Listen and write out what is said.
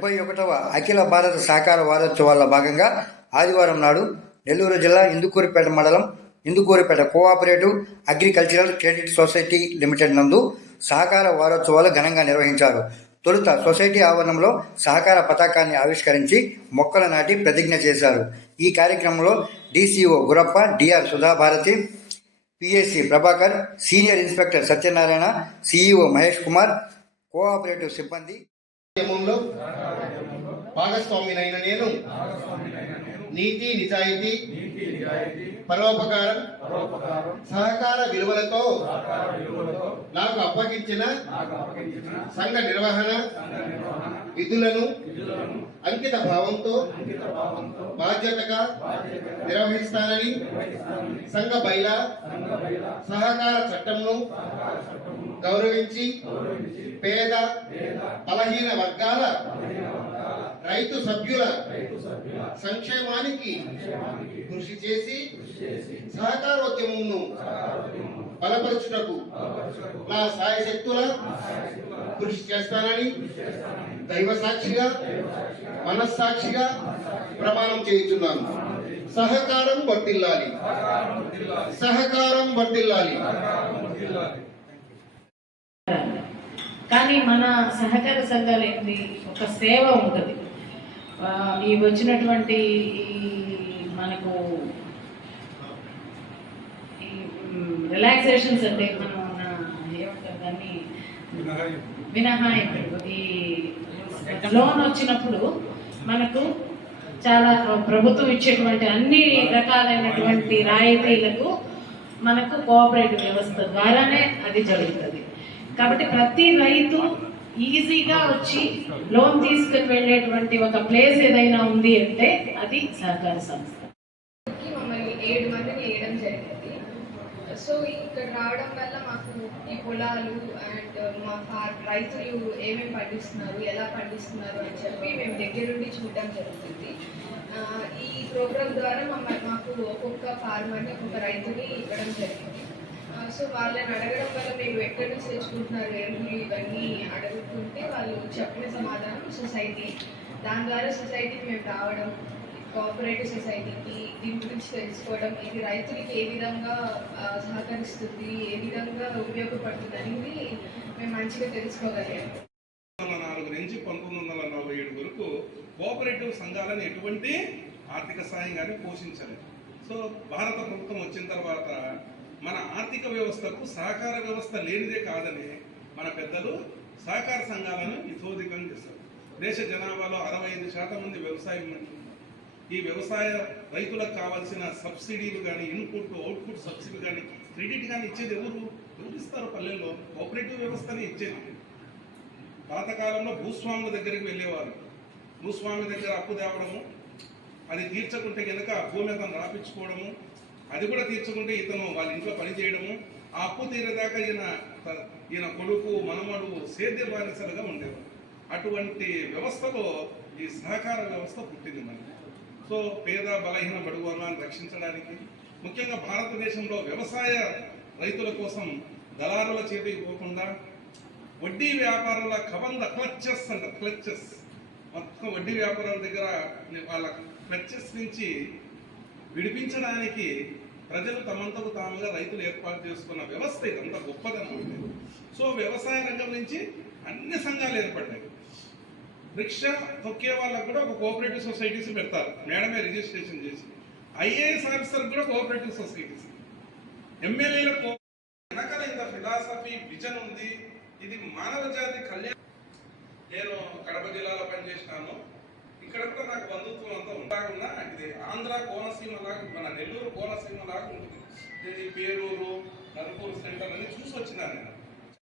డెబ్బై ఒకటవ అఖిల భారత సహకార వారోత్సవాల్లో భాగంగా ఆదివారం నాడు నెల్లూరు జిల్లా ఇందుకూరుపేట మండలం Indukurpet cooperative agricultural credit society limited నందు సహకార వారోత్సవాలు ఘనంగా నిర్వహించారు. తొలుత సొసైటీ ఆవరణంలో సహకార పతాకాన్ని ఆవిష్కరించి మొక్కలు నాటి ప్రతిజ్ఞ చేశారు. ఈ కార్యక్రమంలో DCO Gurappa DR Sudhabharathi PSC Prabhakar senior inspector Satyanarayana CEO Mahesh Kumar cooperative సిబ్బంది ఉద్యమంలో భాగస్వామినైన నేను. నీతి నిజాయితీ. పరోపకారం. సహకార విలువలతో నాకు అప్పగించిన సంఘ నిర్వహణ విధులను అంకిత భావంతో బాధ్యతగా నిర్వహిస్తానని సంఘ బైలా సహకార చట్టంను గౌరవించి పేద బలహీన వర్గాల రైతు సభ్యుల సంక్షేమానికి కృషి చేసి సహకారోద్యమంను బలపరచుటకు నా సాయశక్తుల కృషి చేస్తానని దైవ సాక్షిగా మనస్సాక్షిగా ప్రమాణం చేయుచున్నాను. సహకారం వర్తిల్లాలి. సహకారం వర్తిల్లాలి. కానీ మన సహకార సంఘాలు ఏంటి? ఒక సేవ ఉంటుంది. ఈ వచ్చినటువంటి మనకు ఈ రిలాక్సేషన్స్ అంటే మనం మన ఏమంటారు దాన్ని? మినహాయింపులు. ఈ లోన్ వచ్చినప్పుడు మనకు చాలా ప్రభుత్వం ఇచ్చేటువంటి అన్ని రకాలైనటువంటి రాయితీలకు మనకు కోఆపరేటివ్ వ్యవస్థ ద్వారానే అది జరుగుతుంది. కాబట్టి ప్రతి రైతు ఈజీగా వచ్చి లోన్ తీసుకుని వెళ్ళేటువంటి ఒక ప్లేస్ ఏదైనా ఉంది అంటే అది సహకార సంస్థ. మమ్మల్ని ఏడు మందిని వేయడం జరిగింది. సో ఇక్కడ రావడం వల్ల మాకు ఈ పొలాలు అండ్ మా ఫార్ రైతులు ఏమేమి పండిస్తున్నారు ఎలా పండిస్తున్నారు అని చెప్పి మేము దగ్గరుండి చూడడం జరుగుతుంది. ఈ ప్రోగ్రామ్ ద్వారా మమ్మల్ని మాకు ఒక్కొక్క ఫార్మర్ని ఒక్కొక్క రైతుని ఇవ్వడం జరిగింది. సో వాళ్ళని అడగడం వల్ల మీరు ఎక్కడి నుంచి తెచ్చుకుంటున్నారు ఎరువులు ఇవన్నీ చెప్పిన సమాధానం సొసైటీ దాని ద్వారా సొసైటీకి మేము రావడం కోఆపరేటివ్ సొసైటీకి దీని గురించి తెలుసుకోవడం ఇది రైతులకి ఏ విధంగా సహకరిస్తుంది ఏ విధంగా ఉపయోగపడుతుంది అనేది మేము మంచిగా తెలుసుకోగలిగాము నాలుగు నుంచి పంతొమ్మిది వందల నలభై ఏడు వరకు కోఆపరేటివ్ సంఘాలను ఎటువంటి ఆర్థిక సాయం కానీ పోషించలేదు. సో భారత ప్రభుత్వం వచ్చిన తర్వాత మన ఆర్థిక వ్యవస్థకు సహకార వ్యవస్థ లేనిదే కాదని మన పెద్దలు సహకార సంఘాలను ఇతోధికం చేస్తారు దేశ జనాభాలో అరవై ఐదు శాతం మంది వ్యవసాయం ఉంది. ఈ వ్యవసాయ రైతులకు కావాల్సిన సబ్సిడీలు కానీ ఇన్పుట్ అవుట్పుట్ సబ్సిడీ కానీ క్రెడిట్ కానీ ఇచ్చేది ఎవరు? ఎవరు ఇస్తారు పల్లెల్లో? కోఆపరేటివ్ వ్యవస్థని ఇచ్చేది. పాతకాలంలో భూస్వాముల దగ్గరికి వెళ్ళేవారు. భూస్వామి దగ్గర అప్పు తేవడము అది తీర్చకుంటే కనుక భూమి అతను రాపించుకోవడము అది కూడా తీర్చకుంటే ఇతను వాళ్ళ ఇంట్లో పని చేయడము ఆ అప్పు తీరేదాకా ఈయన ఈయన కొడుకు మనమడు సేద్య బానిసలుగా ఉండేవారు. అటువంటి వ్యవస్థలో ఈ సహకార వ్యవస్థ పుట్టింది మనకి. సో పేద బలహీన బడుగు వర్గాన్ని రక్షించడానికి ముఖ్యంగా భారతదేశంలో వ్యవసాయ రైతుల కోసం దళారుల చేతికి పోకుండా వడ్డీ వ్యాపారుల కబంద క్లచ్చెస్ అంట క్లచ్చెస్ మొత్తం వడ్డీ వ్యాపారుల దగ్గర వాళ్ళ క్లచ్చెస్ నుంచి విడిపించడానికి ప్రజలు తమంతకు తాముగా రైతులు ఏర్పాటు చేసుకున్న వ్యవస్థ ఇదంతా గొప్పదనం ఉండేది సో వ్యవసాయ రంగం నుంచి అన్ని సంఘాలు ఏర్పడ్డాయి రిక్షా తొక్కే వాళ్ళకు కూడా ఒక కోఆపరేటివ్ సొసైటీస్ పెడతారు. మేడమే రిజిస్ట్రేషన్ చేసి. ఐఏఎస్ ఆఫీసర్ కూడా కోఆపరేటివ్ సొసైటీస్ ఎమ్మెల్యేలకు వెనకాల ఇంత ఫిలాసఫీ విజన్ ఉంది. ఇది మానవ జాతి కళ్యాణం. నేను కడప జిల్లాలో పనిచేసినాను. ఇక్కడ కూడా నాకు బంధుత్వం అంతా ఉంటాకుండా ఇది ఆంధ్ర కోనసీమ లాగా మన నెల్లూరు కోనసీమ లాగా ఉంటుంది. ఇది పేరూరు నలుపూరు సెంటర్ అని చూసి వచ్చినాను నేను.